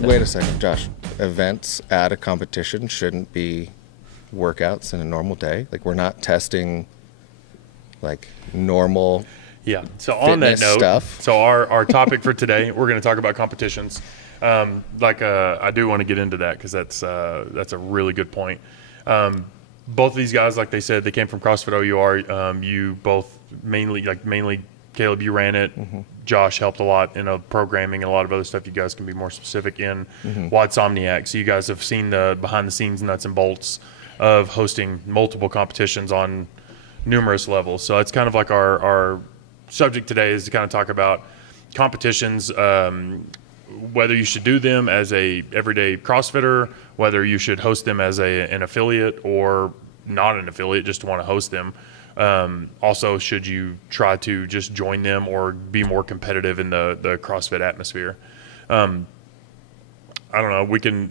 Wait a second, Josh. Events at a competition shouldn't be workouts in a normal day. Like, we're not testing like normal Yeah. So on that fitness note, stuff. so our topic for today, we're going to talk about competitions. I do want to get into that because that's a really good point. Both of these guys, like they said, they came from CrossFit OUR. You both mainly Caleb, you ran it. Mm-hmm. Josh helped a lot in programming and a lot of other stuff. You guys can be more specific in Wadsomniac. So you guys have seen the behind the scenes nuts and bolts of hosting multiple competitions on numerous levels. So it's kind of like our subject today is to kind of talk about competitions, whether you should do them as a everyday CrossFitter, whether you should host them as an affiliate or not an affiliate, just want to host them. Also, should you try to just join them or be more competitive in the CrossFit atmosphere? I don't know. We can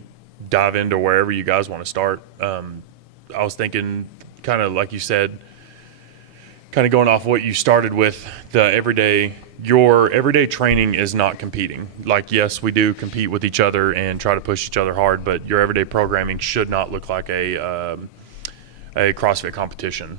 dive into wherever you guys want to start. I was thinking kind of like you said, kind of going off what you started with, your everyday training is not competing. Like, yes, we do compete with each other and try to push each other hard, but your everyday programming should not look like a CrossFit competition.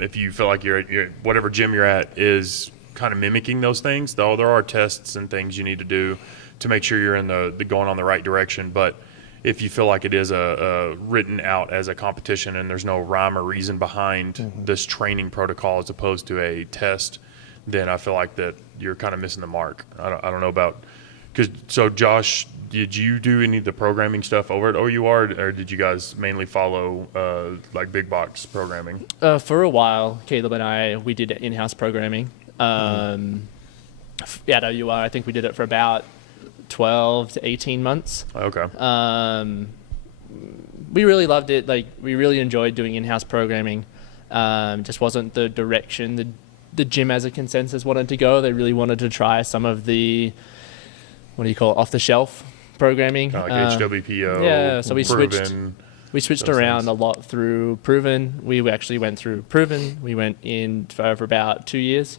If you feel like you're whatever gym you're at is kind of mimicking those things, though there are tests and things you need to do to make sure you're in the going on the right direction. But if you feel like it is written out as a competition and there's no rhyme or reason behind this training protocol as opposed to a test, then I feel like that you're kind of missing the mark. I don't know about so Josh, did you do any of the programming stuff over at OUR, or did you guys mainly follow like big box programming? For a while, Caleb and we did in-house programming. At OUR, I think we did it for about 12 to 18 months. Okay. We really loved it. Like, we really enjoyed doing in-house programming. Just wasn't the direction the gym as a consensus wanted to go. They really wanted to try some of the, off-the-shelf programming. Kind of like HWPO. Yeah, so we Proven, switched those around things. a lot through Proven. We actually went through Proven. We went in for about 2 years.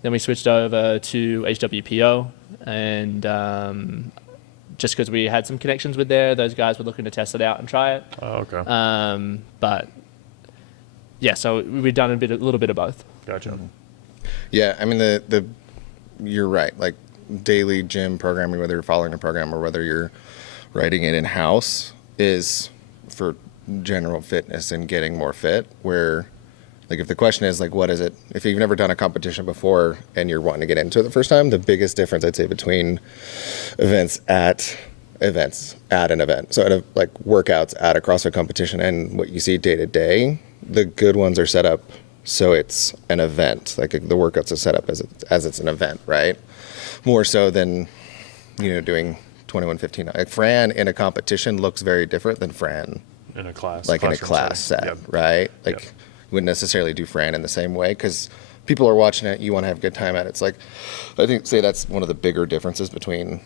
Then we switched over to HWPO, and just because we had some connections with those guys were looking to test it out and try it. Oh, okay. But yeah, so we've done a little bit of both. Gotcha. Yeah, I mean you're right. Like, daily gym programming, whether you're following a program or whether you're writing it in-house, is for general fitness and getting more fit. Where, like, if the question is, like, what is it? If you've never done a competition before and you're wanting to get into it the first time, the biggest difference, I'd say, between events at an event. So like workouts at a CrossFit competition and what you see day to day, the good ones are set up so it's an event. Like, the workouts are set up as it's an event, right? More so than, doing 21:15. Like, Fran in a competition looks very different than Fran In a class. like in a classroom class setting. set, Yep. right? Like, Yep. you wouldn't necessarily do Fran in the same way because people are watching it. You want to have a good time at it. It's like, I think, that's one of the bigger differences between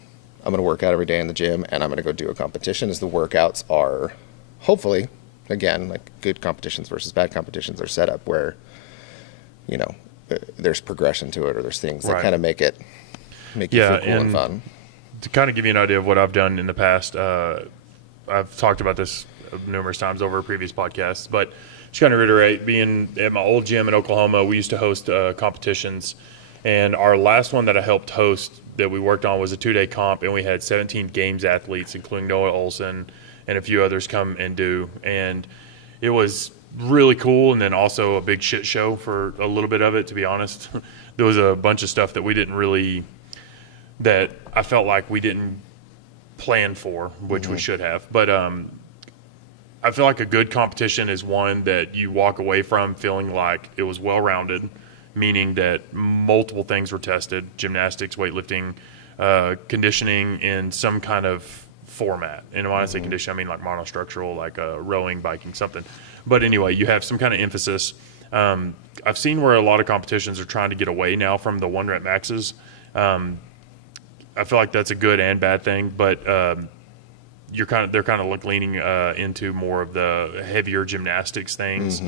I'm going to work out every day in the gym and I'm going to go do a competition, is the workouts are, hopefully, again, like, good competitions versus bad competitions are set up where, there's progression to it, or there's things that Right. kind of make you feel cool and fun. To kind of give you an idea of what I've done in the past, I've talked about this numerous times over previous podcasts, but just kind of reiterate, being at my old gym in Oklahoma, we used to host competitions, and our last one that I helped host that we worked on was a 2-day comp, and we had 17 games athletes, including Noah Olson and a few others, come and do, and it was really cool, and then also a big shit show for a little bit of it, to be honest. There was a bunch of stuff that I felt like we didn't plan for, which we should have. But I feel like a good competition is one that you walk away from feeling like it was well-rounded, meaning that multiple things were tested: gymnastics, weightlifting, conditioning in some kind of format. And when I say condition, I mean like monostructural, like rowing, biking, something. But anyway, you have some kind of emphasis. I've seen where a lot of competitions are trying to get away now from the 1 rep maxes. I feel like that's a good and bad thing, but they're kind of leaning into more of the heavier gymnastics things,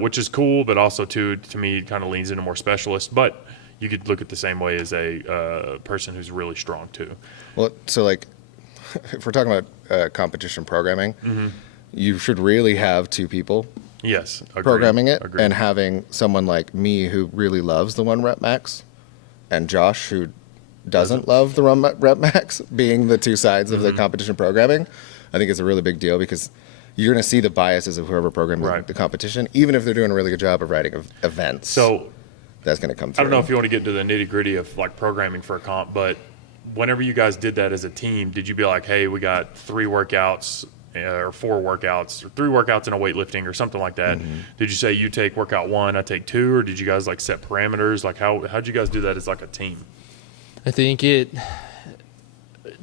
which is cool, but also to me it kind of leans into more specialist. But you could look at the same way as a person who's really strong too. Well, so, like, if we're talking about competition programming, Mm-hmm. you should really have two people Yes. Agreed. programming it, Agreed. and having someone like me who really loves the one rep max, and Josh who doesn't love the one rep max, being the two sides of the competition programming. I think it's a really big deal because you're going to see the biases of whoever programs Right. the competition, even if they're doing a really good job of writing events. So that's going to come through. I don't know if you want to get into the nitty gritty of like programming for a comp, but whenever you guys did that as a team, did you be like, hey, we got 3 workouts or 4 workouts or 3 workouts in a weightlifting or something like that? Did you say you take workout 1, I take 2, or did you guys like set parameters? Like how'd you guys do that as like a team? I think it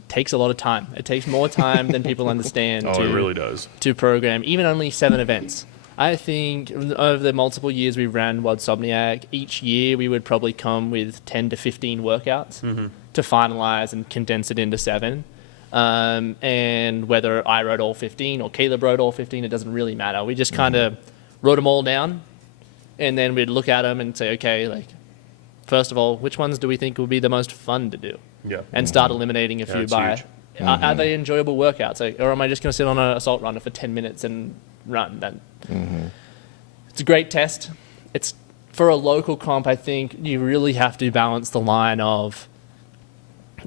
takes a lot of time. It takes more time than people understand Oh, it really does. to program, even only 7 events. I think over the multiple years we ran Wad Somniac, each year we would probably come with 10 to 15 workouts to finalize and condense it into 7. And whether I wrote all 15 or Caleb wrote all 15, it doesn't really matter. We just kind of wrote them all down, and then we'd look at them and say, okay, like, first of all, which ones do we think would be the most fun to do? Yeah. And start eliminating a few that's by, huge. are they enjoyable workouts? Like, or am I just going to sit on an assault runner for 10 minutes and run? Then it's a great test. It's for a local comp, I think you really have to balance the line of,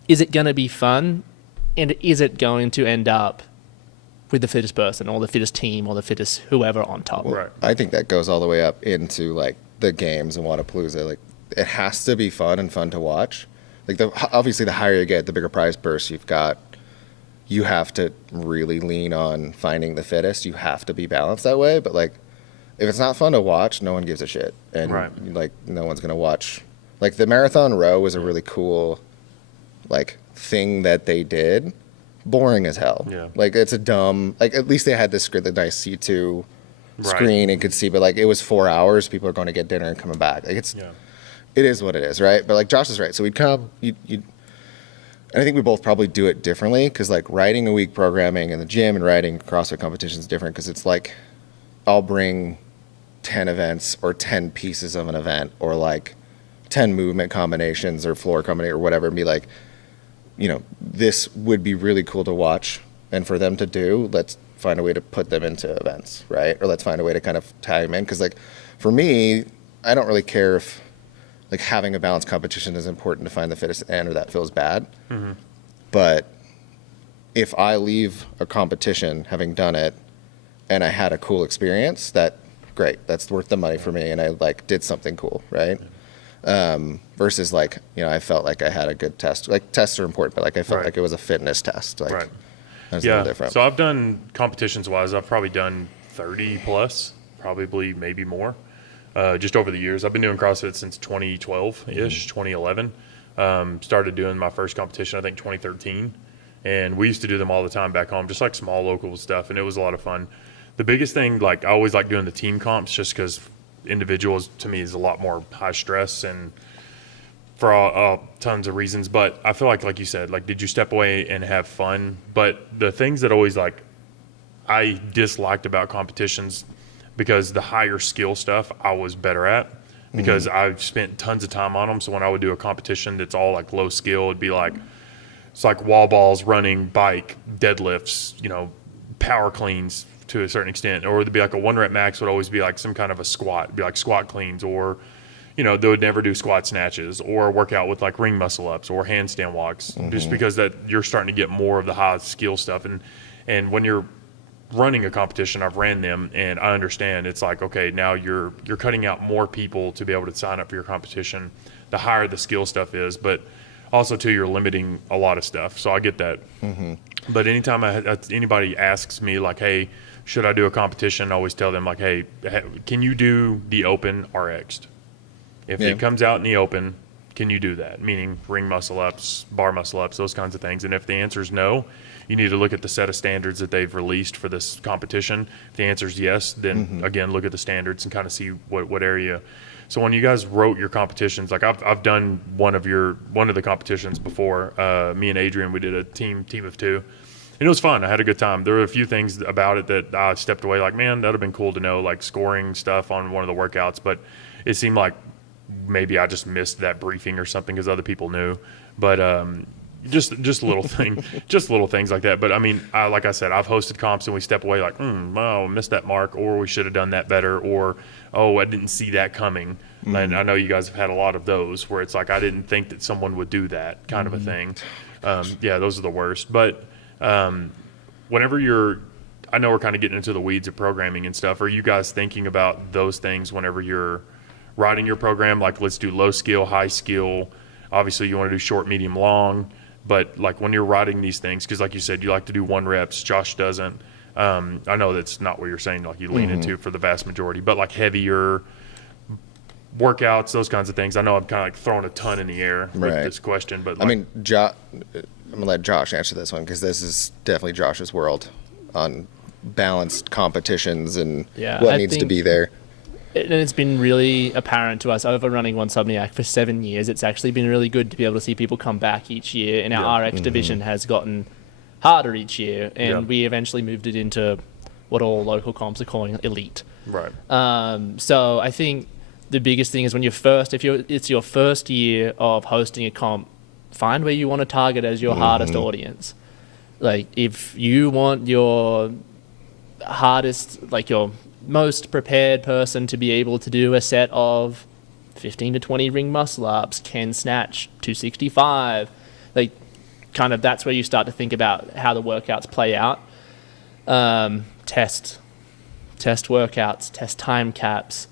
is it going to be fun? And is it going to end up with the fittest person or the fittest team or the fittest whoever on top? Right. I think that goes all the way up into like the games and Wadapalooza. Like it has to be fun and fun to watch. Like obviously the higher you get, the bigger prize purse you've got. You have to really lean on finding the fittest. You have to be balanced that way. But like, if it's not fun to watch, no one gives a shit, and Right. like no one's gonna watch. Like the marathon row was a really cool, like thing that they did. Boring as hell. Yeah. Like it's a dumb. Like at least they had this the nice C2 Right. screen and could see, but like it was 4 hours. People are going to get dinner and coming back. Like it's, Yeah. it is what it is, right? But like Josh is right. So we'd come, and I think we both probably do it differently because like writing a week programming in the gym and writing CrossFit competition is different because it's like I'll bring 10 events or 10 pieces of an event or like 10 movement combinations or floor combination or whatever and be like, you know, this would be really cool to watch and for them to do. Let's find a way to put them into events, right? Or let's find a way to kind of tie them in. Because like for me, I don't really care if like having a balanced competition is important to find the fittest at the end or that feels bad. But if I leave a competition having done it and I had a cool experience, that great, that's worth the money for me and I like did something cool, right? Versus like, you know, I felt like I had a good test. Like tests are important, but like I felt Right. like it was a fitness test. Like Right. that's a little different. So I've done competitions wise, I've probably done 30 plus, probably maybe more, just over the years. I've been doing CrossFit since 2012-ish, 2011. Started doing my first competition, I think 2013. And we used to do them all the time back home, just like small local stuff. And it was a lot of fun. The biggest thing, like I always like doing the team comps just because individuals to me is a lot more high stress and for all tons of reasons. But I feel like you said, like, did you step away and have fun? But the things that always like I disliked about competitions because the higher skill stuff I was better at because I've spent tons of time on them. So when I would do a competition that's all like low skill, it'd be like, it's like wall balls, running, bike, deadlifts, you know, power cleans to a certain extent. Or it'd be like a 1 rep max would always be like some kind of a squat, it'd be like squat cleans, or, you know, they would never do squat snatches or a workout with like ring muscle ups or handstand walks, just because that you're starting to get more of the high skill stuff. And when you're running a competition, I've ran them and I understand it's like, okay, now you're cutting out more people to be able to sign up for your competition, the higher the skill stuff is, but also too, you're limiting a lot of stuff. So I get that. But anytime anybody asks me like, hey, should I do a competition? I always tell them like, hey, can you do the open RX? If it comes out in the open, can you do that? Meaning ring muscle ups, bar muscle ups, those kinds of things. And if the answer is no, you need to look at the set of standards that they've released for this competition. If the answer is yes, then again, look at the standards and kind of see what area. So when you guys wrote your competitions, like I've done one of the competitions before. Me and Adrian, we did a team of 2, and it was fun. I had a good time. There were a few things about it that I stepped away, like, man, that'd have been cool to know, like scoring stuff on one of the workouts. But it seemed like maybe I just missed that briefing or something because other people knew. But just little just little things like that. But I mean, like I said, I've hosted comps and we step away like, oh, missed that mark, or we should have done that better, or oh, I didn't see that coming. And I know you guys have had a lot of those where it's like I didn't think that someone would do that kind of a thing. Yeah, those are the worst. But whenever I know we're kind of getting into the weeds of programming and stuff. Are you guys thinking about those things whenever you're writing your program? Like, let's do low skill, high skill. Obviously, you want to do short, medium, long. But like when you're writing these things, because like you said, you like to do 1 reps. Josh doesn't. I know that's not what you're saying. Like you lean into for the vast majority, but like heavier workouts, those kinds of things. I know I'm kind of like throwing a ton in the air with this question, but like, I mean, I'm gonna let Josh answer this one because this is definitely Josh's world on balanced competitions and what needs to be there. And it's been really apparent to us over running One Subniac for 7 years. It's actually been really good to be able to see people come back each year, and our RX division has gotten harder each year, and we eventually moved it into what all local comps are calling elite. Right. So I think the biggest thing is when it's your first year of hosting a comp, find where you want to target as your hardest audience. Like if you want your hardest, like your most prepared person to be able to do a set of 15 to 20 ring muscle ups, can snatch 265, like kind of that's where you start to think about how the workouts play out. Test workouts, test time caps.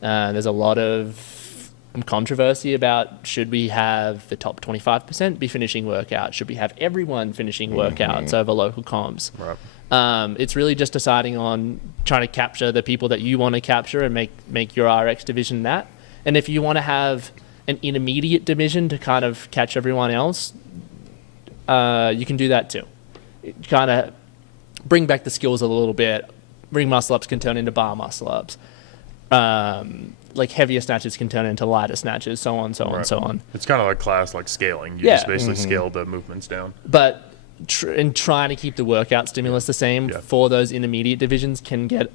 There's a lot of controversy about should we have the top 25% be finishing workouts? Should we have everyone finishing workouts over local comps? Right. It's really just deciding on trying to capture the people that you want to capture and make your RX division that. And if you want to have an intermediate division to kind of catch everyone else, you can do that too. Kind of bring back the skills a little bit. Ring muscle ups can turn into bar muscle ups. Like heavier snatches can turn into lighter snatches, so on, so on, so on. It's kind of like class, like scaling. You just basically scale the movements down. But trying to keep the workout stimulus the same for those intermediate divisions can get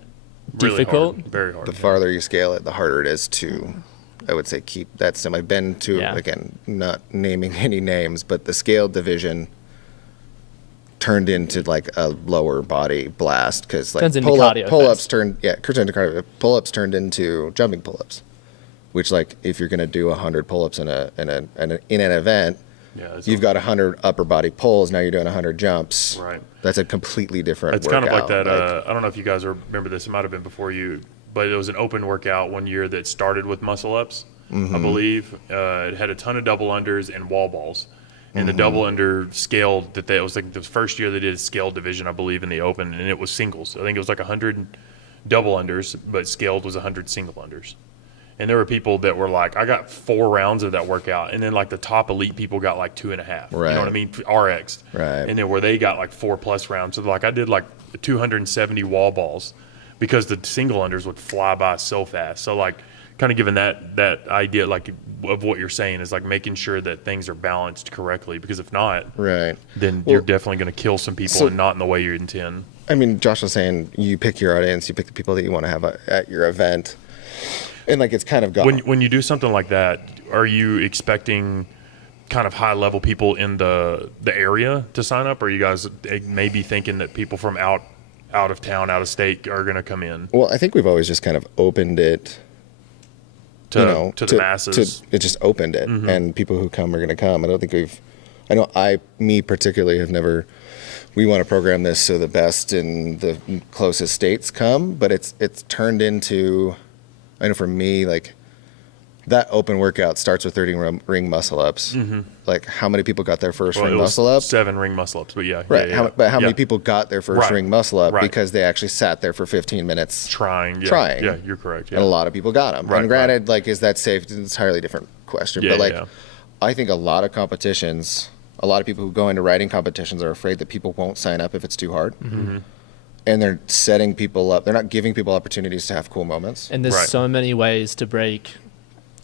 really difficult. Hard, very hard. The farther you scale it, the harder it is to, I would say, keep that sim. I've been to, again, not naming any names, but the scaled division turned into like a lower body blast because like pull-ups turned into jumping pull-ups, which like if you're going to do 100 pull-ups in an event, you've got 100 upper body pulls. Now you're doing 100 jumps. Right. That's a completely different It's workout. kind of like that. I don't know if you guys remember this. It might have been before you, but it was an open workout one year that started with muscle ups. I believe it had a ton of double unders and wall balls. And the double under scaled it was like the first year they did a scaled division, I believe, in the open, and it was singles. I think it was like 100 double unders, but scaled was 100 single unders. And there were people that were like, I got 4 rounds of that workout, and then like the top elite people got like 2.5. Right. You know what I mean? RX. Right. And then where they got like 4+ rounds. So like I did like 270 wall balls because the single unders would fly by so fast. So like kind of given that idea like of what you're saying is like making sure that things are balanced correctly, because if not, then you're definitely going to kill some people and not in the way you intend. I mean, Josh was saying you pick your audience, you pick the people that you want to have at your event, and like it's kind of gone. When you do something like that, are you expecting kind of high level people in the area to sign up, or are you guys maybe thinking that people from out of town, out of state are going to come in? Well, I think we've always just kind of opened it to the masses. It just opened it, and people who come are going to come. I don't think me particularly have never, we want to program this so the best in the closest states come, but it's turned into, I know for me, like that open workout starts with 30 ring muscle ups. Like how many people got their first ring muscle up? 7 ring muscle ups, but yeah. Right. How many people got their first ring muscle up because they actually sat there for 15 minutes trying? Yeah, you're correct. Yeah. And a lot of people got them. And granted, like, is that safe? It's an entirely different question. But like, I think a lot of competitions, a lot of people who go into writing competitions are afraid that people won't sign up if it's too hard. And they're setting people up. They're not giving people opportunities to have cool moments. And there's so many ways to break.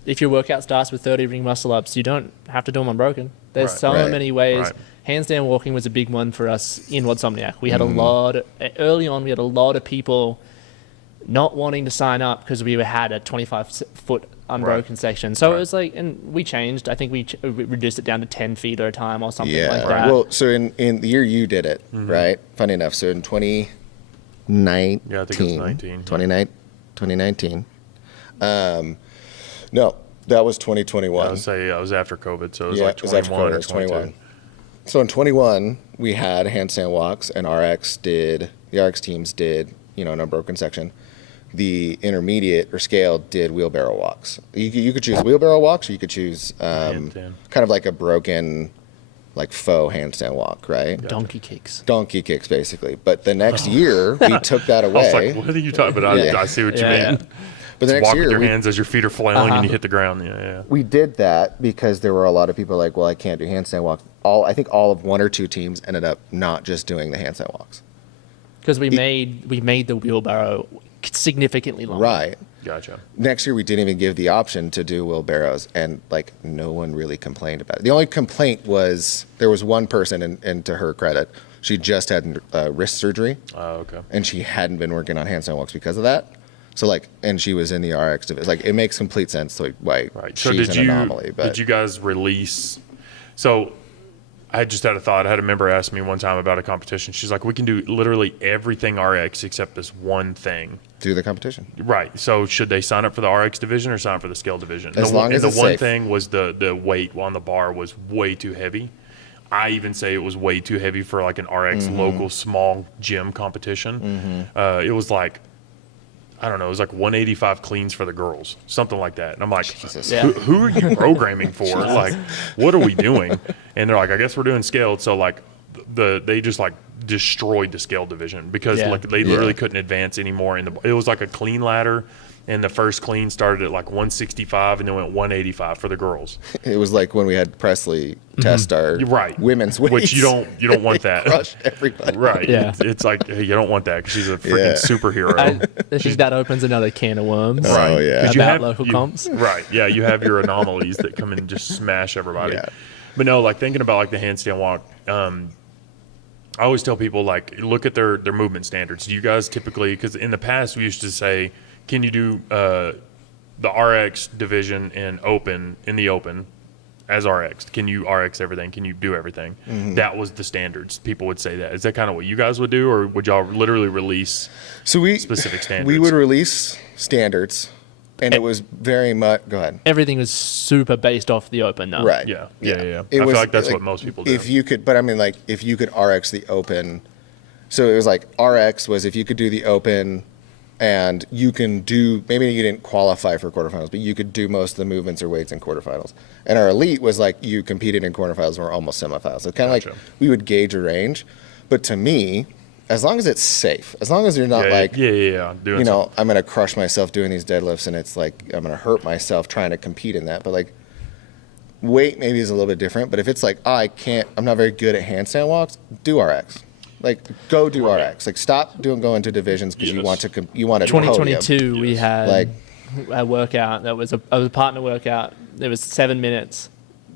If your workout starts with 30 ring muscle ups, you don't have to do them unbroken. There's so many ways. Handstand walking was a big one for us in Wadsomniac. We had early on, we had a lot of people not wanting to sign up because we had a 25-foot unbroken section. So Right. it was like, and we changed. I think we reduced it down to 10 feet at a time or something Yeah. like that. Well, so in the year you did it, right? Funny enough. So in 2019, Yeah, I think it was 19. 2019. No, that was 2021. I would say I was after COVID, so it was Yeah, like it was after 21 COVID, or it was 21. 22. So in 21, we had handstand walks, and the RX teams did, an unbroken section. The intermediate or scale did wheelbarrow walks. You could choose wheelbarrow walks, or you could choose Handstand. kind of like a broken, like faux handstand walk, right? Donkey kicks. Donkey kicks, basically. But the next year, we took that I away. was like, what are you talking about? Yeah. I see what you Yeah, mean. yeah. But the Just next walk year, with your we, hands as your feet are flailing Uh-huh. and you hit the ground. Yeah. we did that because there were a lot of people like, well, I can't do handstand walks. I think all of one or two teams ended up not just doing the handstand walks. Because we made the wheelbarrow significantly longer. Right. Gotcha. Next year, we didn't even give the option to do wheelbarrows, and like no one really complained about it. The only complaint was there was one person, and to her credit, she just had wrist surgery, Okay. and she hadn't been working on handstand walks because of that. So and she was in the RX division. Like, it makes complete sense to why Right. So she's did an you anomaly. But did you guys release? So I just had a thought. I had a member ask me one time about a competition. She's like, "We can do literally everything RX except this one thing." do the competition. Right. So should they sign up for the RX division or sign up for the scale division? As long as the it's one safe. thing was the weight on the bar was way too heavy. I even say it was way too heavy for like an RX Mm-hmm. local small gym competition. It was like, I don't know, it was like 185 cleans for the girls, something like that. And I'm like, Jesus. Yeah. who are you programming for? Like, what are we doing? And they're like, I guess we're doing scaled. So like they just like destroyed the scale division because Yeah. like they literally couldn't advance anymore. It was like a clean ladder. And the first clean started at like 165 and then went 185 for the girls. It was like when we had Presley test our You're right. women's weights. Which you don't want that. Crush everybody. Right. Yeah. It's like, hey, you don't want that because she's a freaking Yeah. superhero. I think that opens another can of worms. Oh, yeah. 'Cause About local comps. Right. Yeah. You have your anomalies that come in and just smash everybody. Yeah. But no, like thinking about like the handstand walk, I always tell people like look at their movement standards. Do you guys typically, because in the past we used to say, can you do the RX division in the open as RX? Can you RX everything? Can you do everything? Mm-hmm. That was the standards. People would say that. Is that kind of what you guys would do, or would y'all literally release So specific standards? we would release standards, and it was very much. Go ahead. Everything was super based off the open, though. Right. Yeah. It I feel was, like that's what most people do. If you could, but I mean, like, if you could RX the open, so it was like RX was if you could do the open, and you can do, maybe you didn't qualify for quarterfinals, but you could do most of the movements or weights in quarterfinals. And our elite was like you competed in quarterfinals and were almost semifinals. So kind of Gotcha. like we would gauge a range. But to me, as long as it's safe, as long as you're not like, doing I'm going to crush myself doing these deadlifts and it's like I'm going to hurt myself trying to compete in that. But like weight maybe is a little bit different. But if it's like, I'm not very good at handstand walks, do RX. Like go do RX. Like stop going to divisions because you want to you want to 2022, we had Like- a workout that was a partner workout. It was 7 minutes.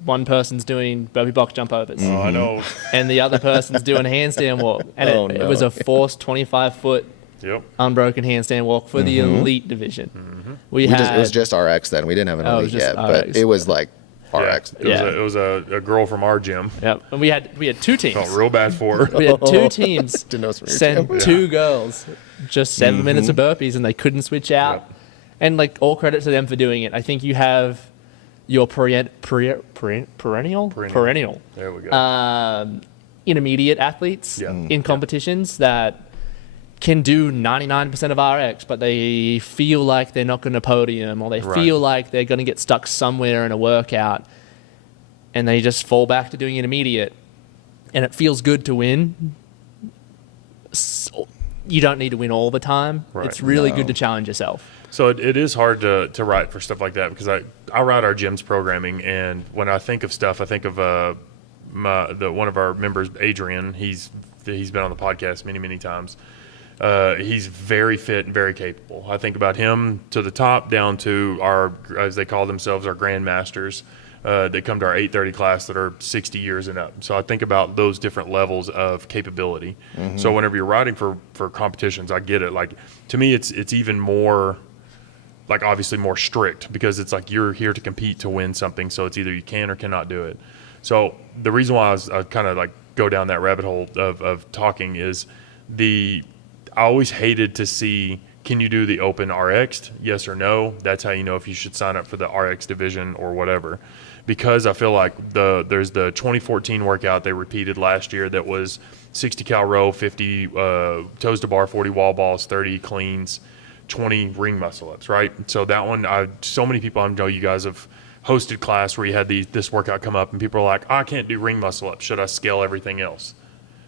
One person's doing burpee box jump overs, Oh, I know. and the other person's doing a handstand walk. And Oh, it no. was a forced 25-foot Yep. unbroken handstand walk for the elite division. it was just RX then. We didn't have an Oh, it elite was just yet, but RX. it was like Yeah. RX. It was a girl from our gym. Yep. And we had two teams. Felt real bad for her. We had two teams Didn't know it was from your send gym. two girls just 7 minutes of burpees, and they couldn't switch out. Yep. And like all credit to them for doing it. I think you have your perennial There we go. intermediate athletes Yeah. in competitions that can do 99% of RX, but they feel like they're not going to podium, or they Right. feel like they're going to get stuck somewhere in a workout, and they just fall back to doing intermediate, and it feels good to win. So you don't need to win all the time. Right. It's really No. good to challenge yourself. So it is hard to write for stuff like that because I write our gym's programming, and when I think of stuff, I think of one of our members, Adrian. He's been on the podcast many times. He's very fit and very capable. I think about him to the top down to our, as they call themselves, our grandmasters that come to our 8:30 class that are 60 years and up. So I think about those different levels of capability. So whenever you're writing for competitions, I get it. Like to me, it's even more like obviously more strict because it's like you're here to compete to win something. So it's either you can or cannot do it. So the reason why I kind of like go down that rabbit hole of talking is I always hated to see, can you do the open RX? Yes or no? That's how you know if you should sign up for the RX division or whatever. Because I feel like there's the 2014 workout they repeated last year that was 60 cal row, 50 toes to bar, 40 wall balls, 30 cleans, 20 ring muscle ups, right? So that one, so many people, I know you guys have hosted class where you had this workout come up and people are like, I can't do ring muscle ups. Should I scale everything else?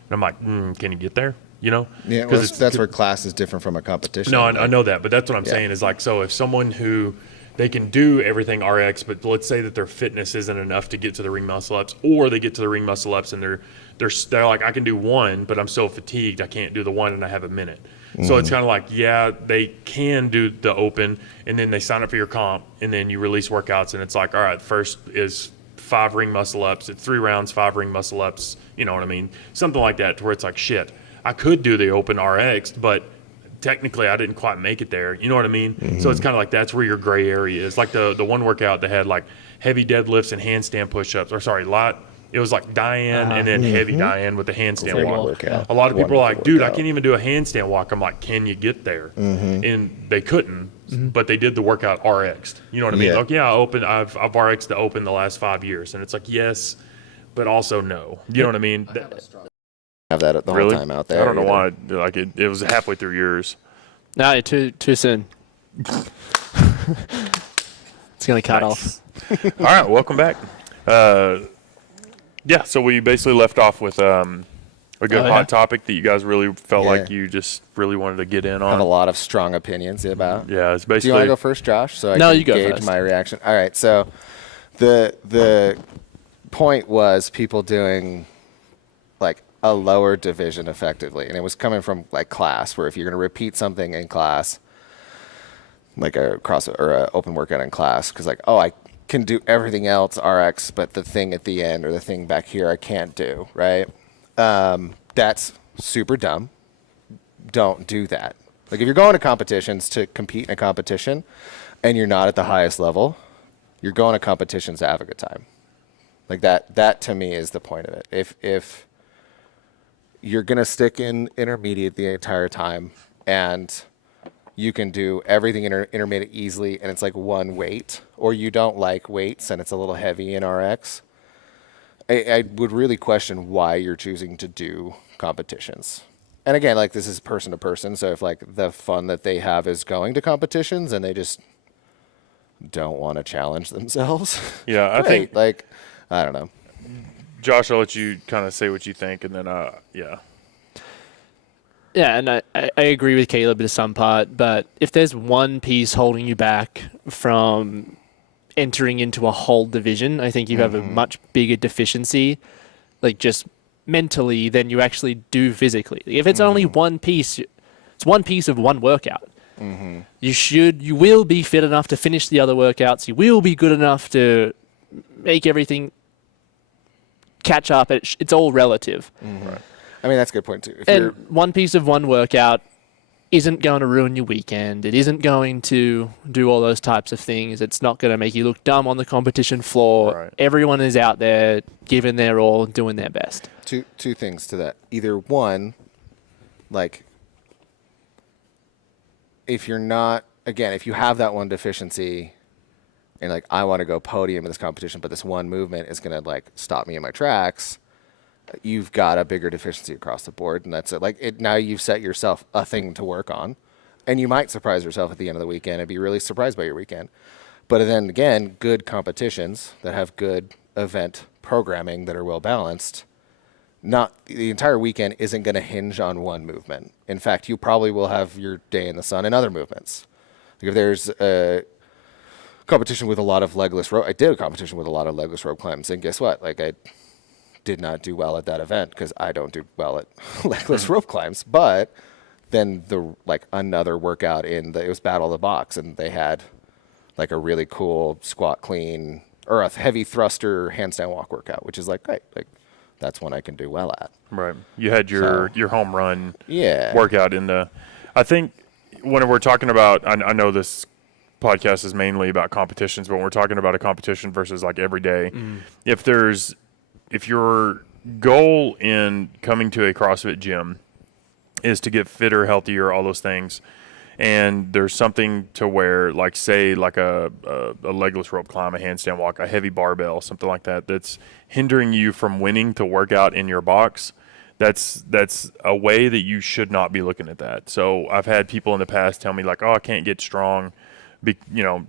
And I'm like, can you get there? You know? Yeah, well, that's where class is different from a competition. No, I know that, but that's what I'm saying is like, so if someone who they can do everything RX, but let's say that their fitness isn't enough to get to the ring muscle ups, or they get to the ring muscle ups and they're like, I can do one, but I'm so fatigued I can't do the one and I have a minute. So it's kind of like, yeah, they can do the open, and then they sign up for your comp, and then you release workouts, and it's like, all right, first is 5 ring muscle ups, it's 3 rounds, 5 ring muscle ups, you know what I mean? Something like that, to where it's like, shit, I could do the open RX, but technically I didn't quite make it there. You know what I mean? So it's kind of like that's where your gray area is. Like the one workout that had like heavy deadlifts and handstand push-ups, it was like Diane and then heavy Diane with the handstand walk. Workout. A lot of people are like, dude, I workout. can't even do a handstand walk. I'm like, can you get there? And they couldn't, but they did the workout RX. You know what I mean? Yeah. Like, yeah, I've RX'd the open the last 5 years. And it's like, yes, but also no. You know what I mean? Have that the whole Really? time out there. I don't know either. why. Like it was halfway through yours. No, too soon. It's gonna cut off. All right, welcome back. Yeah, so we basically left off with a good hot topic that you guys really felt like you just really wanted to get in I have a on. lot of strong opinions about. Yeah, it's Do you basically. want to go first, Josh? So I No, can you go gauge first. my reaction. All right. So the point was people doing like a lower division effectively, and it was coming from like class, where if you're going to repeat something in class, like a cross or a open workout in class, because like, oh, I can do everything else RX, but the thing at the end or the thing back here I can't do, right? That's super dumb. Don't do that. Like if you're going to competitions to compete in a competition and you're not at the highest level, you're going to competitions to have a good time. Like that to me is the point of it. If you're going to stick in intermediate the entire time and you can do everything intermediate easily and it's like one weight, or you don't like weights and it's a little heavy in RX, I would really question why you're choosing to do competitions. And again, like this is person to person. So if like the fun that they have is going to competitions and they just don't want to challenge themselves. Yeah, I great. think, Like, I don't know. Josh, I'll let you kind of say what you think, and then, yeah. Yeah, and I agree with Caleb to some part, but if there's one piece holding you back from entering into a whole division, I think you have a much bigger deficiency, like just mentally, than you actually do physically. If it's only one piece, it's one piece of one workout. You will be fit enough to finish the other workouts. You will be good enough to make everything catch up. It's all relative. Right. I mean, that's a good point too. If And you're, one piece of one workout isn't going to ruin your weekend. It isn't going to do all those types of things. It's not going to make you look dumb on the competition floor. Right. Everyone is out there giving their all, doing their best. two things to that. Either one, like, if you're not, again, if you have that one deficiency and like, I want to go podium in this competition, but this one movement is going to like stop me in my tracks, you've got a bigger deficiency across the board. And that's it. Like now you've set yourself a thing to work on, and you might surprise yourself at the end of the weekend and be really surprised by your weekend. But then again, good competitions that have good event programming that are well balanced, not the entire weekend isn't going to hinge on one movement. In fact, you probably will have your day in the sun in other movements. Like if there's a competition with a lot of legless rope, I did a competition with a lot of legless rope climbs, and guess what? Like I did not do well at that event because I don't do well at legless rope climbs. But then another workout it was Battle of the Box, and they had like a really cool squat clean or a heavy thruster handstand walk workout, which is like great. Like that's one I can do well at. Right. You had your home run Yeah. workout in the – I think when we're talking about – I know this podcast is mainly about competitions, but when we're talking about a competition versus like every day, if your goal in coming to a CrossFit gym is to get fitter, healthier, all those things, and there's something to where, like, say, like a legless rope climb, a handstand walk, a heavy barbell, something like that, that's hindering you from winning to work out in your box, that's a way that you should not be looking at that. So I've had people in the past tell me, like, oh, I can't get strong,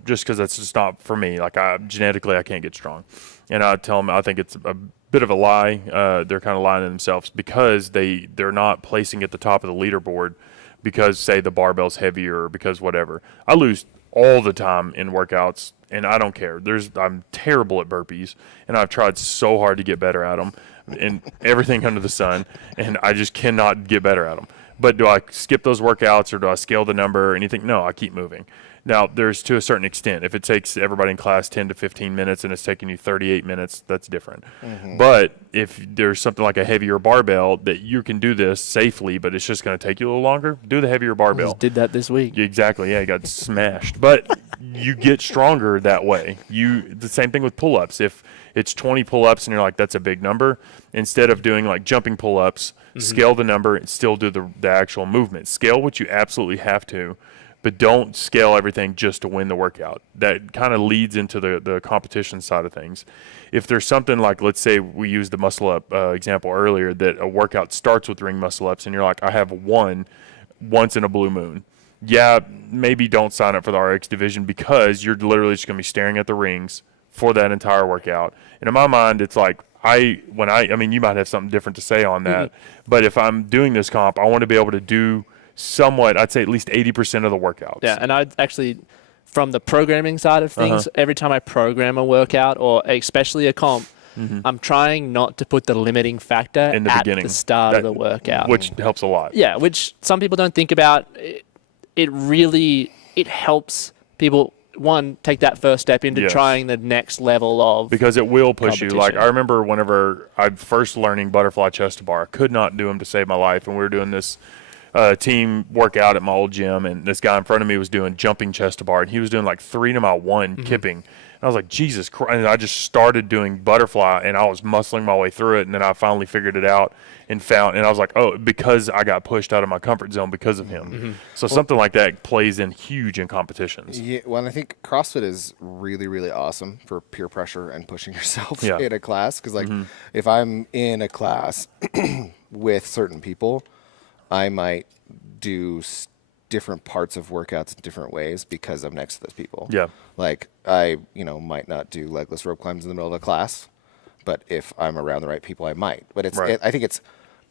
just because that's just not for me. Like, genetically, I can't get strong. And I tell them I think it's a bit of a lie. They're kind of lying to themselves because they're not placing at the top of the leaderboard because, say, the barbell's heavier or because whatever. I lose all the time in workouts, and I don't care. I'm terrible at burpees, and I've tried so hard to get better at them and everything under the sun, and I just cannot get better at them. But do I skip those workouts or do I scale the number or anything? No, I keep moving. Now, there's to a certain extent. If it takes everybody in class 10 to 15 minutes and it's taking you 38 minutes, that's different. But if there's something like a heavier barbell that you can do this safely, but it's just going to take you a little longer, do the heavier barbell. Just did that this week. Exactly. Yeah, you got smashed. But you get stronger that way. The same thing with pull-ups. If it's 20 pull-ups and you're like, that's a big number, instead of doing like jumping pull-ups, scale the number and still do the actual movement. Scale what you absolutely have to, but don't scale everything just to win the workout. That kind of leads into the competition side of things. If there's something like, let's say we used the muscle up example earlier, that a workout starts with ring muscle ups and you're like, I have one once in a blue moon. Yeah, maybe don't sign up for the RX division because you're literally just going to be staring at the rings for that entire workout. And in my mind, it's like, I mean, you might have something different to say on that, but if I'm doing this comp, I want to be able to do somewhat, I'd say at least 80% of the workouts. Yeah, and I'd actually, from the programming side of things, every time I program a workout or especially a comp, I'm trying not to put the limiting factor In the at beginning. the start of the workout. Which helps a lot. Yeah, which some people don't think about. It really helps people, one, take that first step into Yes. trying the next level of Because it will push you. Like, competition. I remember whenever I first learning butterfly chest to bar, I could not do them to save my life. And we were doing this team workout at my old gym, and this guy in front of me was doing jumping chest to bar, and he was doing like 3 to my 1 kipping. And I was like, Jesus Christ. And I just started doing butterfly, and I was muscling my way through it, and then I finally figured it out and I was like, oh, because I got pushed out of my comfort zone because of him. So something like that plays in huge in competitions. Yeah, well, I think CrossFit is really, really awesome for peer pressure and pushing yourself Yeah. in a class. Because, like, if I'm in a class with certain people, I might do different parts of workouts in different ways because I'm next to those people. Yeah. Like, I, might not do legless rope climbs in the middle of a class, but if I'm around the right people, I might. But Right. I think it's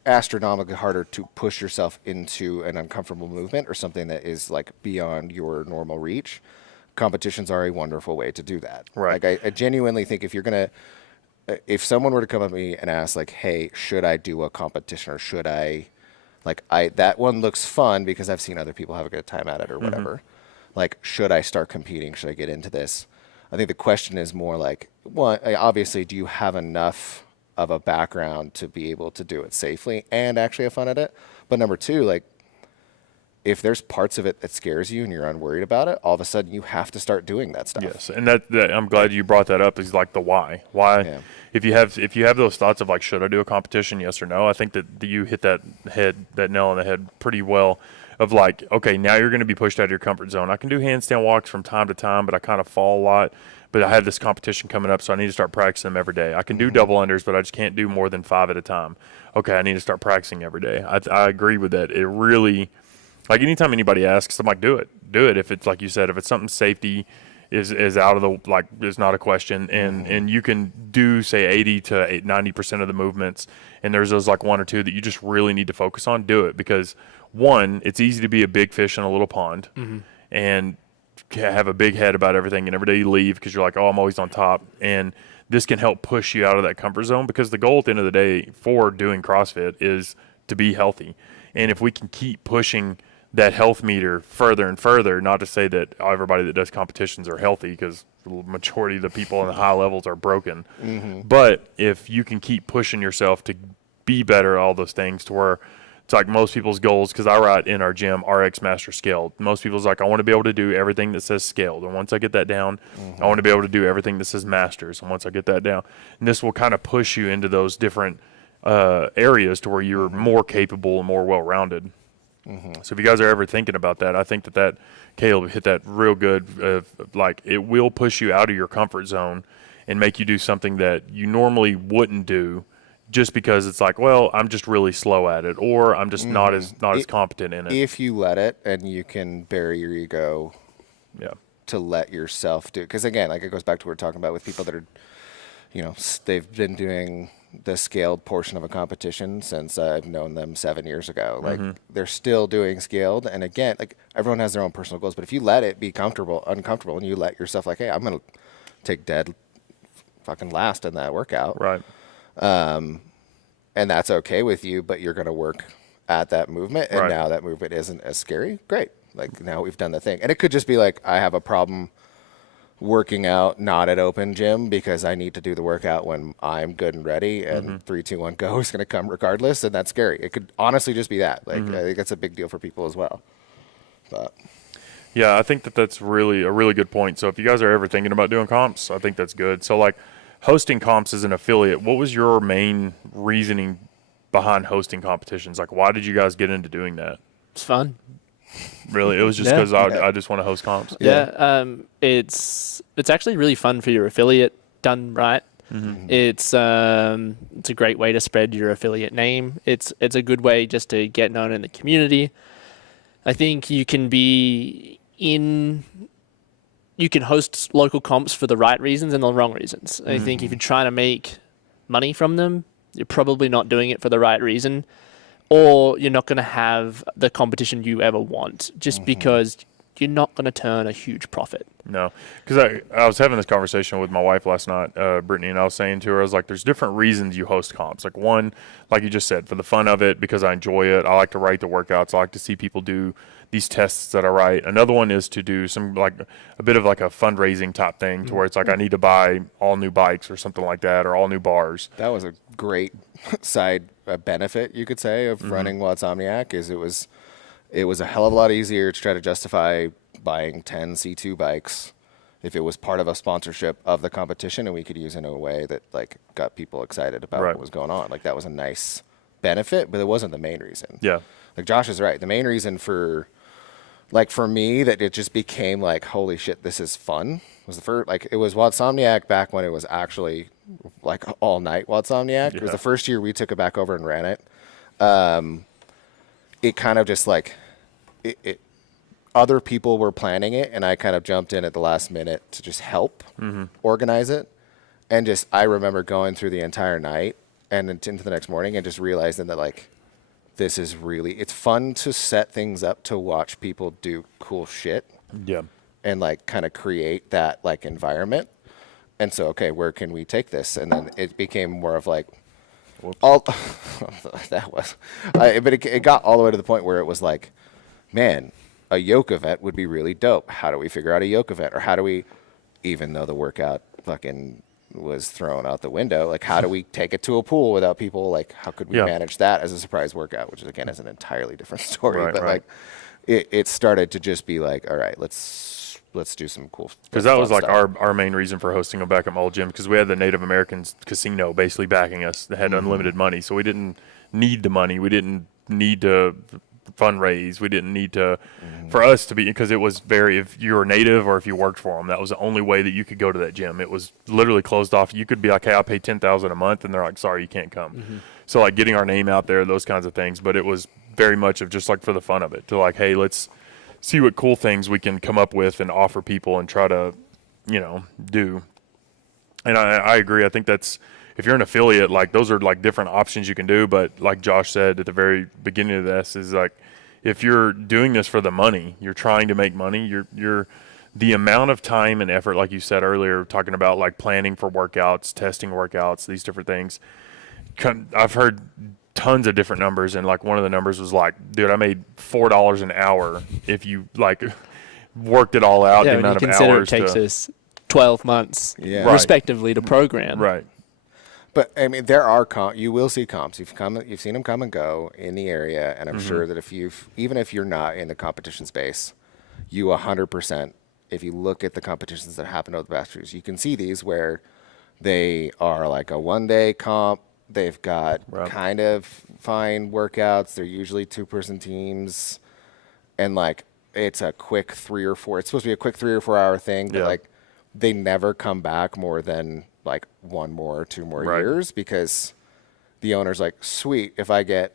astronomically harder to push yourself into an uncomfortable movement or something that is like beyond your normal reach. Competitions are a wonderful way to do that. Right. Like, I genuinely think if someone were to come up to me and ask, like, hey, should I do a competition or should I, that one looks fun because I've seen other people have a good time at it or whatever. Like, should I start competing? Should I get into this? I think the question is more like, one, obviously, do you have enough of a background to be able to do it safely and actually have fun at it? But number two, like, if there's parts of it that scares you and you're unworried about it, all of a sudden you have to start doing that stuff. Yes, and that I'm glad you brought that up. Is like the why. Why? Yeah. If you have those thoughts of like, should I do a competition? Yes or no? I think that you hit that nail on the head pretty well. Of like, okay, now you're going to be pushed out of your comfort zone. I can do handstand walks from time to time, but I kind of fall a lot. But I have this competition coming up, so I need to start practicing them every day. I can do double unders, but I just can't do more than 5 at a time. Okay, I need to start practicing every day. I agree with that. It really, like, anytime anybody asks, I'm like, do it. Do it. If it's like you said, if it's something safety is out of the, like, is not a question, and you can do, say, 80 to 90% of the movements, and there's those like 1 or 2 that you just really need to focus on, do it. Because, one, it's easy to be a big fish in a little pond and have a big head about everything, and every day you leave because you're like, oh, I'm always on top. And this can help push you out of that comfort zone, because the goal at the end of the day for doing CrossFit is to be healthy. And if we can keep pushing that health meter further and further, not to say that everybody that does competitions are healthy, because the majority of the people in the high levels are broken. But if you can keep pushing yourself to be better at all those things, to where It's like most people's goals, because I write in our gym RX Master Scaled. Most people's like, I want to be able to do everything that says scaled. And once I get that down, I want to be able to do everything that says masters. And once I get that down, and this will kind of push you into those different areas to where you're more capable and more well-rounded. So if you guys are ever thinking about that, I think that Caleb hit that real good. Like, it will push you out of your comfort zone and make you do something that you normally wouldn't do, just because it's like, well, I'm just really slow at it, or I'm just not as competent in it. If you let it, and you can bury your ego, Yeah. to let yourself do. Because again, like, it goes back to what we're talking about with people that are, they've been doing the scaled portion of a competition since I've known them 7 years ago. Like, they're still doing scaled, and again, like, everyone has their own personal goals. But if you let it be uncomfortable, and you let yourself, like, hey, I'm gonna take dead fucking last in that workout, Right. and that's okay with you, but you're going to work at that movement, and Right. now that movement isn't as scary. Great. Like, now we've done the thing. And it could just be like, I have a problem working out not at open gym because I need to do the workout when I'm good and ready, and 3, 2, 1 go is going to come regardless, and that's scary. It could honestly just be that. Like, I think that's a big deal for people as well. But Yeah, I think that's really a really good point. So if you guys are ever thinking about doing comps, I think that's good. So, like, hosting comps as an affiliate, what was your main reasoning behind hosting competitions? Like, why did you guys get into doing that? It's fun. Really? It was just Yeah. because I just want to host comps? Yeah. It's actually really fun for your affiliate done right. It's a great way to spread your affiliate name. It's a good way just to get known in the community. I think you can host local comps for the right reasons and the wrong reasons. I think if you're trying to make money from them, you're probably not doing it for the right reason, or you're not going to have the competition you ever want, just because you're not going to turn a huge profit. No, because I was having this conversation with my wife last night, Brittany, and I was saying to her, I was like, there's different reasons you host comps. Like, one, like you just said, for the fun of it, because I enjoy it. I like to write the workouts. I like to see people do these tests that I write. Another one is to do some, like, a bit of like a fundraising type thing, to where it's like, I need to buy all new bikes or something like that, or all new bars. that was a great side benefit, you could say, of running Watsomniac, is it was a hell of a lot easier to try to justify buying 10 C2 bikes if it was part of a sponsorship of the competition, and we could use it in a way that, like, got people excited about Right. what was going on. Like, that was a nice benefit, but it wasn't the main reason. Yeah. Like, Josh is right. The main reason for me, that it just became like, holy shit, this is fun, was the first, like, it was Watsomniac back when it was actually like all night Watsomniac. It was Yeah. the first year we took it back over and ran it. It kind of just like, it other people were planning it, and I kind of jumped in at the last minute to just help organize it. And just, I remember going through the entire night and into the next morning and just realizing that, like, this is really, it's fun to set things up to watch people do cool shit Yeah. and, like, kind of create that, like, environment. And so, okay, where can we take this? And then it became more of like, but it got all the way to the point where it was like, man, a yoke event would be really dope. How do we figure out a yoke event? Or how do we, even though the workout fucking was thrown out the window, like, how do we take it to a pool without people, like, how could we Yeah. manage that as a surprise workout, which is, again, is an entirely different story. Right, but right. like, it started to just be like, all right, let's do some cool, Because that fun was like stuff. our main reason for hosting them back at my old gym, because we had the Native Americans casino basically backing us. They had unlimited money, so we didn't need the money. We didn't need to fundraise. We didn't need to, for us to be, because it was very, if you were native or if you worked for them, that was the only way that you could go to that gym. It was literally closed off. You could be like, hey, I pay $10,000 a month, and they're like, sorry, you can't come. So, like, getting our name out there, those kinds of things. But it was very much of just like for the fun of it, to like, hey, let's see what cool things we can come up with and offer people and try to, do. And I agree. I think that's, if you're an affiliate, like, those are like different options you can do. But like Josh said at the very beginning of this, is like, if you're doing this for the money, you're trying to make money, you're the amount of time and effort, like you said earlier, talking about like planning for workouts, testing workouts, these different things. I've heard tons of different numbers, and like one of the numbers was like, dude, I made $4 an hour if you like worked it all out. Yeah, the when you amount of consider it hours takes us 12 months, Yeah. Right. respectively, to program. right. But I mean, there are you will see comps. You've seen them come and go in the area, and I'm sure that even if you're not in the competition space, you 100%. If you look at the competitions that happen over the past years, you can see these where they are like a 1-day comp. They've got kind of fine workouts. They're usually 2-person teams, and like it's a quick 3 or 4. It's supposed to be a quick 3 or 4 hour thing, but like they never come back more than like 1 more or 2 more years, because the owner's like, sweet, if I get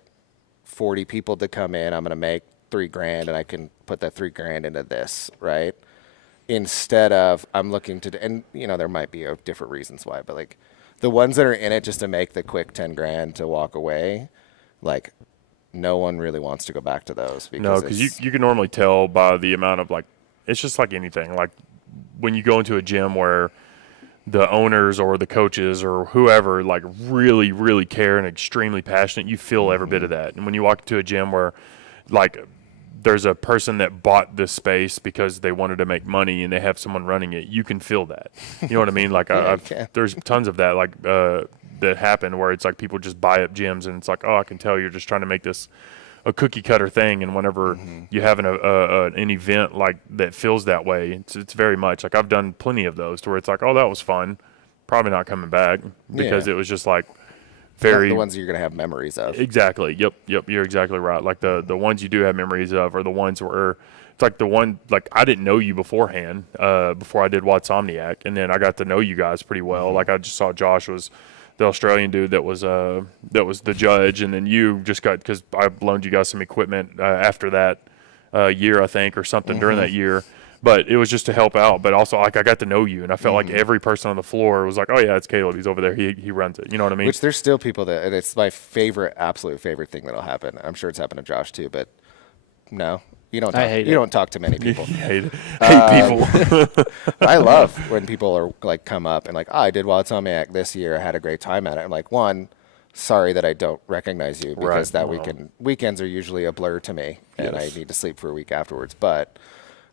40 people to come in, I'm going to make $3,000 and I can put that $3,000 into this, right? Instead of I'm looking to, and you know, there might be different reasons why, but like the ones that are in it just to make the quick $10,000 to walk away, like no one really wants to go back to those. Because you can normally tell by the amount of like, it's just like anything. Like when you go into a gym where the owners or the coaches or whoever like really, really care and extremely passionate, you feel every bit of that. And when you walk into a gym where like there's a person that bought this space because they wanted to make money and they have someone running it, you can feel that. You know what I mean? Like there's tons of that like that happen where it's like people just buy up gyms and it's like, oh, I can tell you're just trying to make this a cookie cutter thing. And whenever you have an event like that feels that way, it's very much like I've done plenty of those to where it's like, oh, that was fun. Probably not coming back because it was just like very the ones you're gonna have memories of. Exactly. Yep. You're exactly right. Like the ones you do have memories of are the ones where it's like the one like I didn't know you beforehand before I did Watsomniac, and then I got to know you guys pretty well. Like I just saw Josh was the Australian dude that was the judge, and then you just got, because I loaned you guys some equipment after that year, I think, or something during that year. But it was just to help out. But also, like, I got to know you, and I felt like every person on the floor was like, "Oh yeah, it's Caleb. He's over there. He runs it." You know what I mean? Which there's still people that, and it's my absolute favorite thing that'll happen. I'm sure it's happened to Josh too, but no. You don't talk to many people. hate people. I love when people are like come up and like, I did Watsomniac this year. I had a great time at it. I'm like, one, sorry that I don't recognize you because weekends are usually a blur to me, and I need to sleep for a week afterwards. But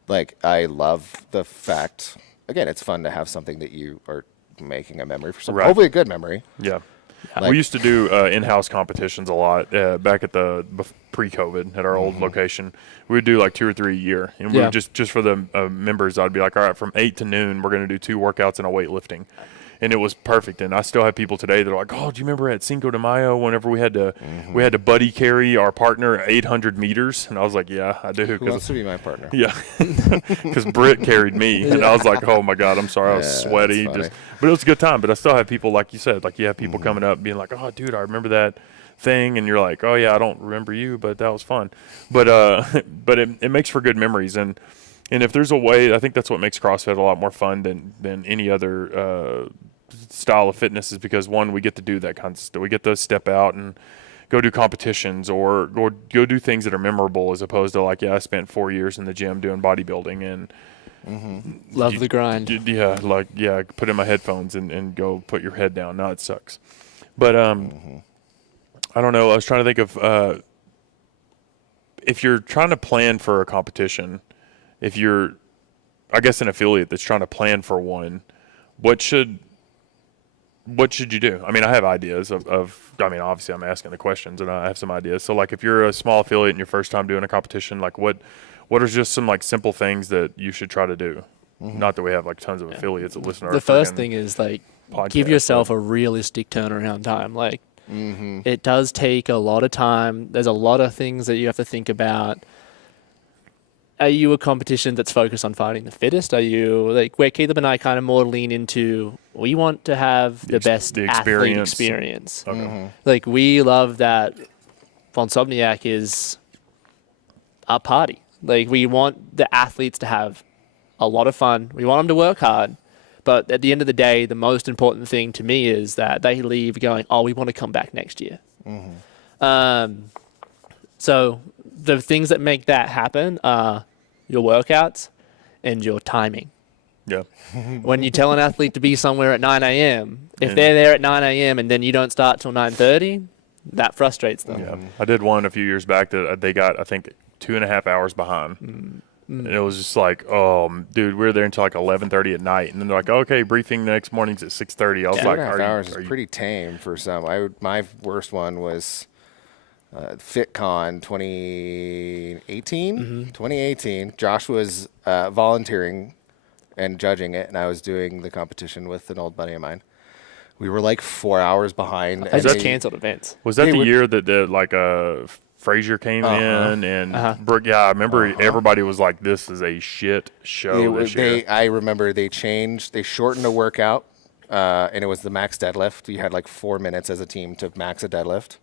like, I love the fact, again, it's fun to have something that you are making a memory for someone. Hopefully a good memory. Yeah. Like, we used to do in-house competitions a lot back at the pre-COVID at our old location. We would do like 2 or 3 a year, and we would just for the members, I'd be like, all right, from 8 to noon, we're going to do 2 workouts and a weightlifting, and it was perfect. And I still have people today that are like, oh, do you remember at Cinco de Mayo whenever we had to buddy carry our partner 800 meters? And I was like, yeah, I do. Who wants to be my partner? Yeah, because Britt carried me, and I was like, oh my God, I'm sorry, I was sweaty. But it was a good time. But I still have people, like you said, like you have people coming up being like, oh, dude, I remember that thing, and you're like, oh yeah, I don't remember you, but that was fun. But it makes for good memories, and if there's a way, I think that's what makes CrossFit a lot more fun than any other style of fitness, is because one, we get to do that kind of stuff. We get to step out and go do competitions or go do things that are memorable, as opposed to like, I spent 4 years in the gym doing bodybuilding and love the grind. Put in my headphones and go put your head down. No, it sucks. But I don't know. I was trying to think of if you're trying to plan for a competition, if you're, I guess, an affiliate that's trying to plan for one, what should you do? I mean, I have ideas I mean, obviously I'm asking the questions and I have some ideas. So like if you're a small affiliate and your first time doing a competition, like what are just some like simple things that you should try to do? Not that we have like tons of affiliates that listen to our The first thing is like podcast, give yourself a realistic turnaround time. Like it does take a lot of time. There's a lot of things that you have to think about. Are you a competition that's focused on finding the fittest? Are you like where Caleb and I kind of more lean into, we want to have the best athlete experience. Okay. Like we love that Watsomniac is a party. Like we want the athletes to have a lot of fun. We want them to work hard. But at the end of the day, the most important thing to me is that they leave going, oh, we want to come back next year. So the things that make that happen are your workouts and your timing. Yeah. When you tell an athlete to be somewhere at 9 a.m., if they're there at 9 a.m. and then you don't start till 9:30, that frustrates them. Yeah. I did one a few years back that they got, I think, 2.5 hours behind. And it was just like, oh, dude, we were there until like 11:30 at night, and then they're like, okay, briefing the next morning's at 6:30. I was Two like, and a half are hours you, is pretty tame for some. My worst one was FitCon 2018. 2018. Josh was volunteering and judging it, and I was doing the competition with an old buddy of mine. We were like 4 hours behind. I just canceled events. Was that They the would- year that Frazier came in and Brooke? Yeah, I remember everybody was like, "This is a shit show this year." I remember they shortened a workout, and it was the max deadlift. You had like 4 minutes as a team to max a deadlift.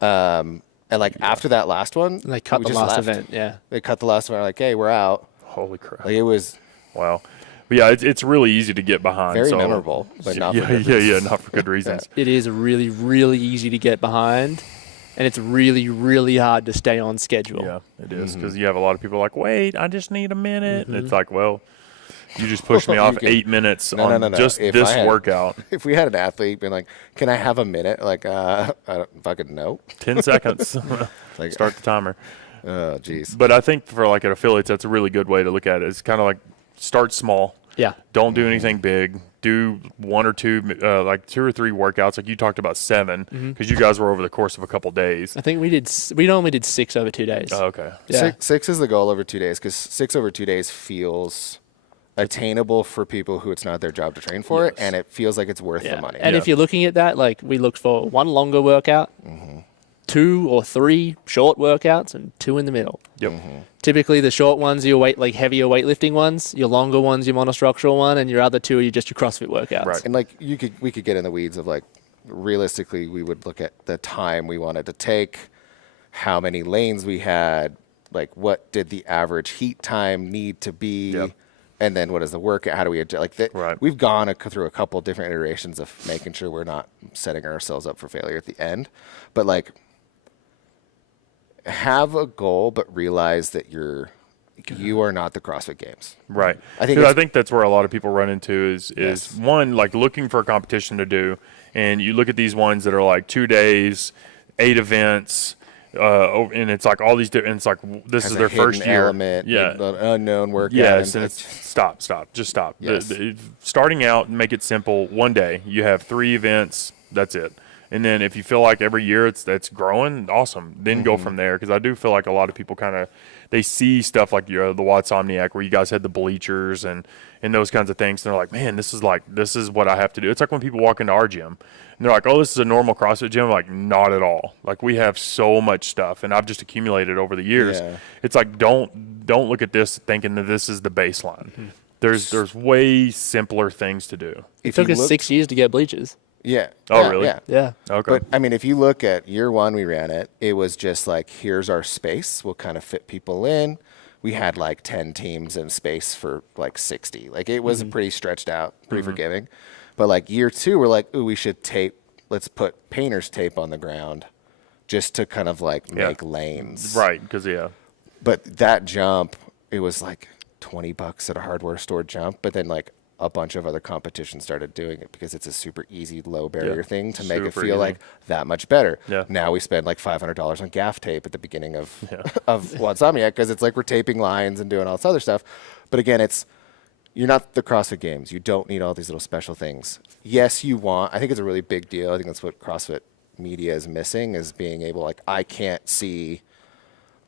And like after that last one, And they cut we the just last left. event. Yeah. They cut the last one. Like, hey, we're out. Holy crap! Like it was Wow. But yeah, it's really easy to get behind. very so, memorable, but not yeah, for good yeah, reasons. not for good reasons. It is really, really easy to get behind, and it's really, really hard to stay on schedule. Yeah, it is Mm-hmm. because you have a lot of people like, wait, I just need a minute, and it's like, well, you just pushed me You off can- 8 minutes No, on no, no, no. just If this I had- workout. If we had an athlete being like, "Can I have a minute?" Like, I don't fucking know. 10 seconds. Like, Start the timer. oh, jeez. But I think for like at affiliates, that's a really good way to look at it. It's kind of like start small. Yeah. Don't do anything big. Do one or two, like 2 or 3 workouts. Like you talked about 7, because you guys were over the course of a couple days. I think we normally did 6 over 2 days. Oh, okay. Yeah. Six is the goal over 2 days because 6 over 2 days feels attainable for people who it's not their job to train for it, and it feels like it's worth Yeah. the money. And if Yeah. you're looking at that, like we looked for one longer workout, 2 or 3 short workouts, and 2 in the middle. Yep. Typically, the short ones, your heavier weightlifting ones. Your longer ones, your monostructural one, and your other 2 are just your CrossFit workouts. Right. And like we could get in the weeds of like realistically we would look at the time we wanted to take, how many lanes we had, like what did the average heat time need to be, Yep. and then what is the workout? How do we adjust? Like Right. we've gone through a couple different iterations of making sure we're not setting ourselves up for failure at the end, but like have a goal, but realize that you are not the CrossFit Games. Right. I think 'Cause I it's- think that's where a lot of people run into is Yes. one, like looking for a competition to do, and you look at these ones that are like 2 days, 8 events, and it's like all these different. It's like this Has is a their hidden first year. element, Yeah. an unknown workout. Yes, and and it's stop, just stop. Yes. Starting out, make it simple. One day, you have 3 events. That's it. And then if you feel like every year it's growing, awesome. Then go from there, because I do feel like a lot of people kind of they see stuff like the Watsomniac where you guys had the bleachers and those kinds of things. And they're like, man, this is what I have to do. It's like when people walk into our gym and they're like, oh, this is a normal CrossFit gym. I'm like, not at all. Like we have so much stuff, and I've just accumulated over the years. Yeah. It's like don't look at this thinking that this is the baseline. There's way simpler things to do. It If took you us look- 6 years to get bleachers. Yeah. Oh, Yeah, really? Yeah. Yeah. Okay. But I mean, if you look at year 1, we ran it. It was just like, here's our space. We'll kind of fit people in. We had like 10 teams in space for like 60. Like it was pretty stretched out, pretty forgiving. But like year 2, we're like, ooh, we should tape. Let's put painter's tape on the ground, just to kind of like Yeah. make lanes. Right, because But that jump, it was like $20 at a hardware store jump. But then like a bunch of other competitions started doing it because it's a super easy, low barrier Yeah, thing to make it super feel easy. like that much better. Yeah. Now we spend like $500 on gaff tape at the beginning of of Watsomniac because it's like we're taping lines and doing all this other stuff. But again, you're not the CrossFit Games. You don't need all these little special things. Yes, you want. I think it's a really big deal. I think that's what CrossFit media is missing, is being able, like, I can't see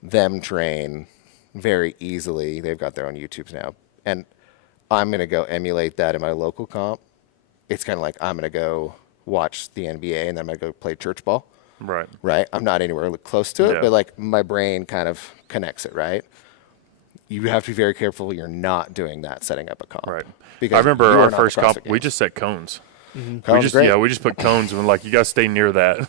them train very easily. They've got their own YouTubes now, and I'm gonna go emulate that in my local comp. It's kind of like I'm gonna go watch the NBA and then I'm gonna go play church ball. right. Right? I'm not anywhere close to it, Yeah. but like my brain kind of connects it. Right? You have to be very careful. You're not doing that setting up a comp. Right. Because I remember you are our not the first comp, CrossFit we Games. just set cones. Cones, great. We just put cones and like, you guys stay near that.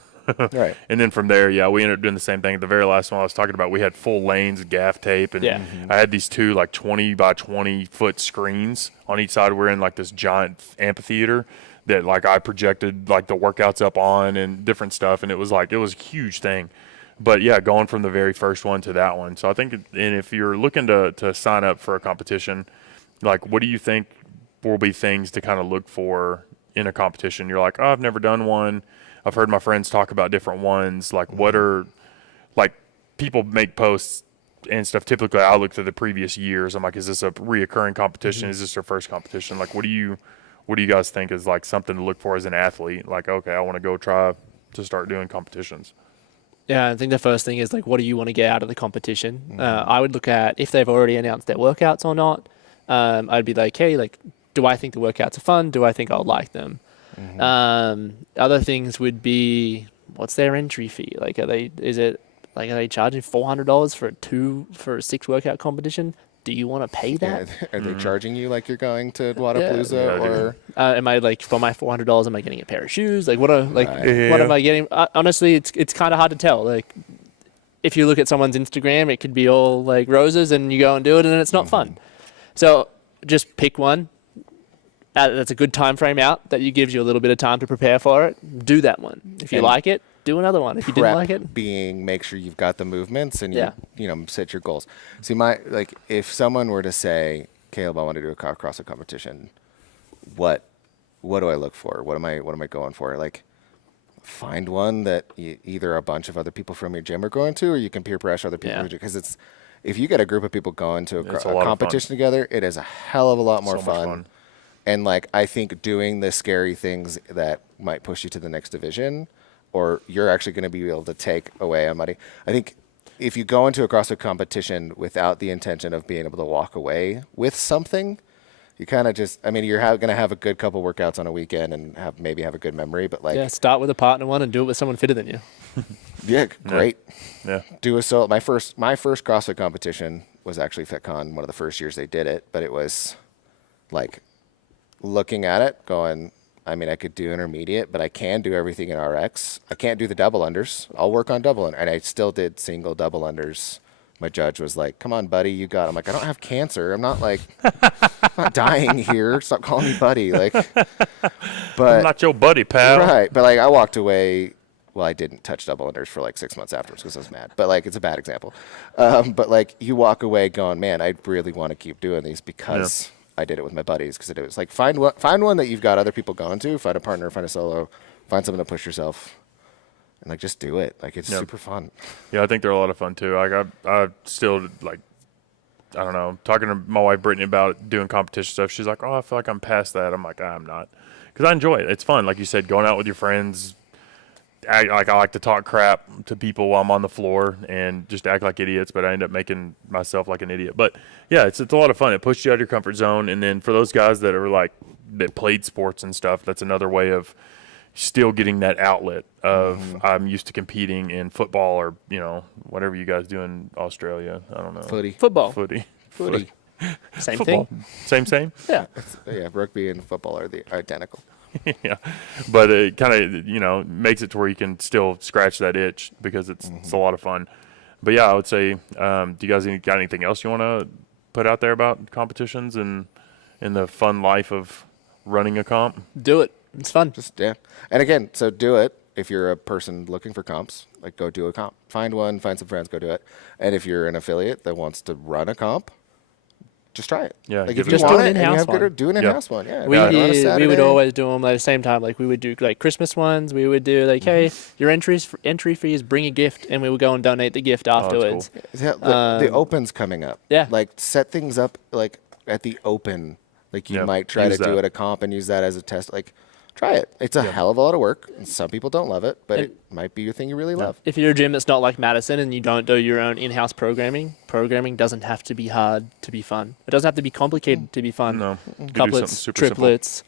Right. And then from there, we ended up doing the same thing. The very last one I was talking about, we had full lanes, gaff tape, and Yeah. I had these 2 like 20 by 20 foot screens on each side. We're in like this giant amphitheater that like I projected like the workouts up on and different stuff, and it was a huge thing. But yeah, going from the very first one to that one. So I think, and if you're looking to sign up for a competition, like what do you think will be things to kind of look for in a competition? You're like, oh, I've never done one. I've heard my friends talk about different ones. Like what are, like people make posts and stuff, typically I look through the previous years. I'm like, is this a reoccurring competition? Is this their first competition? Like, what do you guys think is like something to look for as an athlete? Like, okay, I want to go try to start doing competitions. Yeah, I think the first thing is like, what do you want to get out of the competition? I would look at if they've already announced their workouts or not. I'd be like, hey, like, do I think the workouts are fun? Do I think I'll like them? Other things would be, what's their entry fee? Like, are they charging $400 for a 6 workout competition? Do you want to pay that? Yeah, are they charging you like you're going to Wadapalooza, or am I like, for my $400? Am I getting a pair of shoes? Like, what am I getting? Honestly, it's kind of hard to tell. Like, if you look at someone's Instagram, it could be all like roses, and you go and do it, and it's not fun. So just pick one. That's a good time frame out that gives you a little bit of time to prepare for it. Do that one. If you like it, do another one. If you didn't like it, being make sure you've got the movements and you set your goals. See, if someone were to say, Caleb, I want to do a CrossFit competition, what do I look for? What am I going for? Like, find one that either a bunch of other people from your gym are going to, or you can peer pressure other people because if you get a group of people going to a competition together, it is a hell of a lot more fun. And like, I think doing the scary things that might push you to the next division, or you're actually going to be able to take away a money. I think if you go into a CrossFit competition without the intention of being able to walk away with something, you kind of you're going to have a good couple workouts on a weekend and maybe have a good memory, but like, start with a partner one and do it with someone fitter than you. Yeah, great. Yeah. Do a solo. My first CrossFit competition was actually FitCon, one of the first years they did it, but it was like looking at it going, I could do intermediate, but I can do everything in RX. I can't do the double unders. I'll work on double under, and I still did single double unders. My judge was like, "Come on, buddy, you got it." I'm like, "I don't have cancer. I'm not dying here. Stop calling me buddy." Like, but I'm not your buddy, pal. Right, but like, I walked away. Well, I didn't touch double unders for like 6 months afterwards because I was mad. But like, it's a bad example. But like, you walk away going, "Man, I really want to keep doing these because." Yeah. I did it with my buddies because it was like find one that you've got other people going to, find a partner, find a solo, find something to push yourself, and like just do it. Like, it's super fun. Yeah, I think they're a lot of fun too. Like I still like, I don't know, talking to my wife Brittany about doing competition stuff. She's like, "Oh, I feel like I'm past that." I'm like, "I'm not," because I enjoy it. It's fun, like you said, going out with your friends. I like to talk crap to people while I'm on the floor and just act like idiots, but I end up making myself like an idiot. But yeah, it's a lot of fun. It pushes you out of your comfort zone. And then for those guys that are like, that played sports and stuff, that's another way of still getting that outlet of I'm used to competing in football or, whatever you guys do in Australia. I don't know. Footy. Same football. thing. Same? Yeah. Yeah, rugby and football are identical. Yeah, but it kind of makes it to where you can still scratch that itch because it's a lot of fun. But yeah, I would say, do you guys got anything else you want to put out there about competitions and the fun life of running a comp? Do it. It's fun. And again, so do it. If you're a person looking for comps, like, go do a comp. Find one, find some friends, go do it. And if you're an affiliate that wants to run a comp, just try it. Yeah, like, if you just want do an it and you in-house have one. do an in-house one. Yeah, we would always do them at the same time. Like, we would do like Christmas ones. We would do like, hey, your entry fee is bring a gift, and we would go and donate the gift afterwards. Cool. The Open's coming up. Yeah, like, set things up like at the Open. Like, you might try to do at a comp and use that as a test. Like, try it. It's a hell of a lot of work. And some people don't love it, but it might be your thing you really love. If you're a gym that's not like Madison and you don't do your own in-house programming doesn't have to be hard to be fun. It doesn't have to be complicated to be fun. No. Couplets, triplets,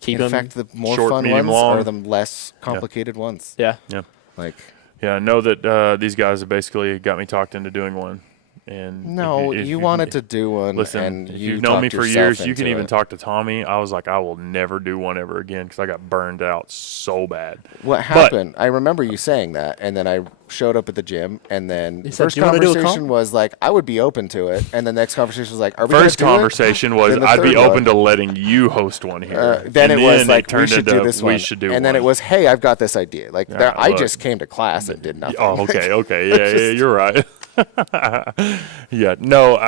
keep them. In fact, the more short, fun medium, ones long. are the less complicated ones. Yeah. Yeah. Like, yeah, I know that these guys have basically got me talked into doing one. And if you wanted to do one. Listen, and if you you've known me talked for yourself years, you can into even it. talk to Tommy. I was like, I will never do one ever again because I got burned out so bad. What happened? I remember you saying that, and then I showed up at the gym, and then the said, first "Do you wanna do a conversation comp?" was like, I would be open to it, and the next conversation was like, are we First gonna do conversation it? was Then the I'd be third open one. to letting you host one here. Then And it was like, we turned should do into, this one. We should do and then one. it was, hey, I've got this idea. Like, Yeah, I look. just came to class and did nothing. Oh, okay. Yeah, you're right. Yeah, no,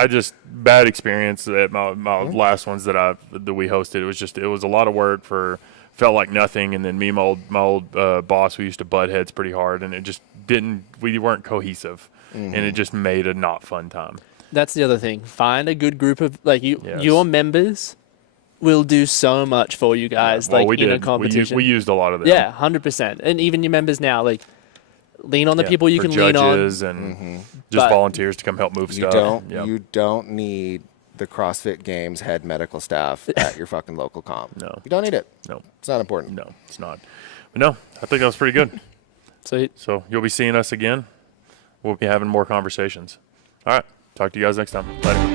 bad experience at my last ones that we hosted. It was a lot of work felt like nothing. And then me and my old boss, we used to butt heads pretty hard, and it just we weren't cohesive, and it just made a not fun time. That's the other thing. Find a good group of Yes. your members will do so much for you guys. Well, like we in did. a competition. We used a lot of them. Yeah, 100%. And even your members now, like lean on the Yeah, people you for can lean on. judges and just But- volunteers to come help move You stuff. you don't need the CrossFit Games head medical staff at your fucking local comp. No. You don't need it. No, It's not important. no, it's not. But no, I think that was pretty good. So So you'll be seeing us again. We'll be having more conversations. All right. Talk to you guys next time. Later.